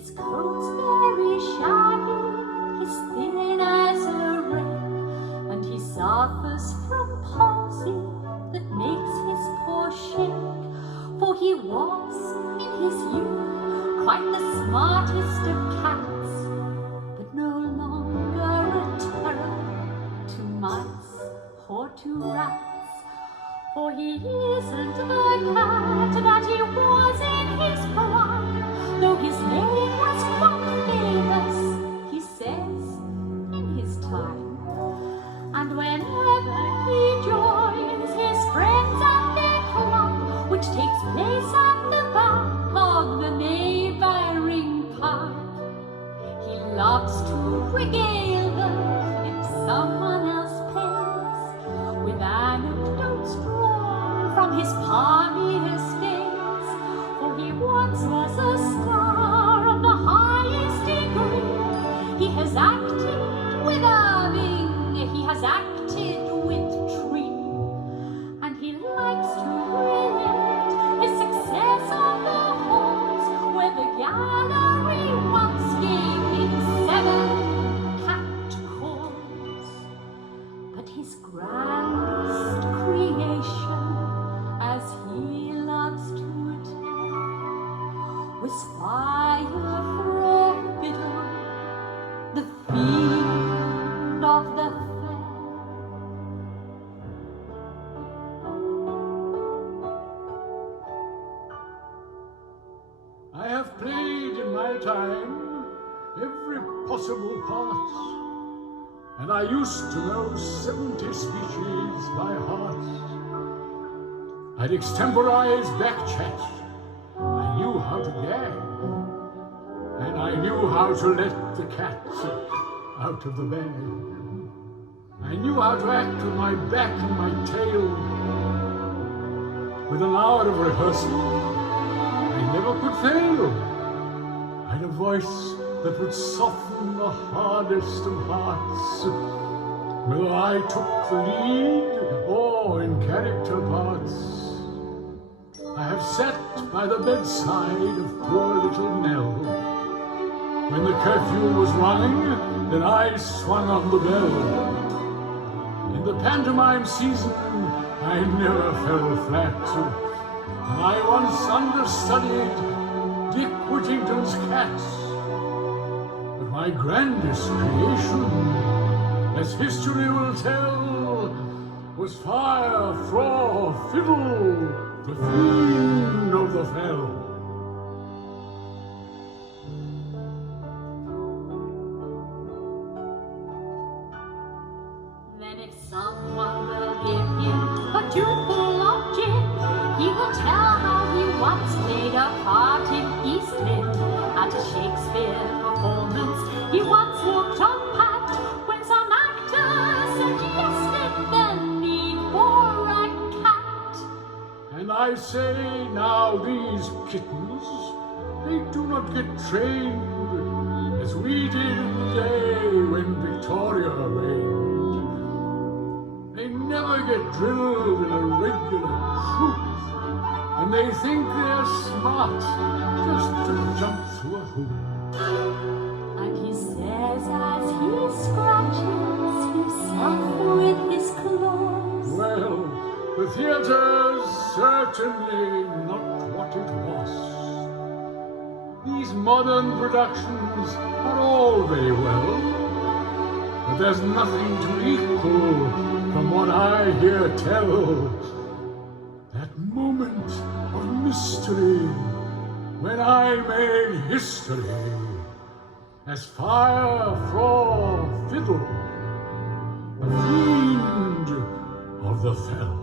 His coat's very shaggy, he's thin as a rake, and he suffers from palsy that makes his paw shake. For he was, in his youth, quite the smartest of cats, but no longer a terror to mice or to rats. For he isn't the cat that he was in his prime, though his name was quite famous, he says, in his time. And whenever he joins his friends at their club, which takes place at the back of the neighboring pub, he loves to regale them if someone else pays, with anecdotes drawn from his palmiest days. For he once was a star of the highest degree. He has acted with Irving, he has acted with Tree, and he likes to relate his success on the halls, where the gallery once gave him 7 cat calls. But his grandest creation, as he loves to tell, was Fire for Fiddle, the fiend of the fell. I have played in my time every possible part, and I used to know 70 speeches by heart. I'd extemporize back chat, I knew how to gag, and I knew how to let the cat out of the bag. I knew how to act with my back and my tail. With an hour of rehearsal, I never could fail. I'd a voice that would soften the hardest of hearts, whether I took the lead or in character parts. I have sat by the bedside of poor little Nell. When the curfew was running, then I swung on the bell. In the pantomime season, I never fell flat, and I once understudied Dick Whittington's Cats. But my grandest creation, as history will tell, was Fire, Fraw, Fiddle, the fiend of the fell. Then if someone will give you a tubeful of gin, he will tell how he once played a part in East Lynne at a Shakespeare performance. He once walked on Pat when some actor suggested the need for a cat. And I say now these kittens, they do not get trained as we did in the day when Victoria reigned. They never get drilled in a regular troop, and they think they're smart just to jump through a hoop. And he says as he scratches himself with his claws, Well, the theatre's certainly not what it was. These modern productions are all very well, but there's nothing to equal, from what I hear tell, that moment of mystery when I made history as Fire, Fraw, Fiddle, the fiend of the fell.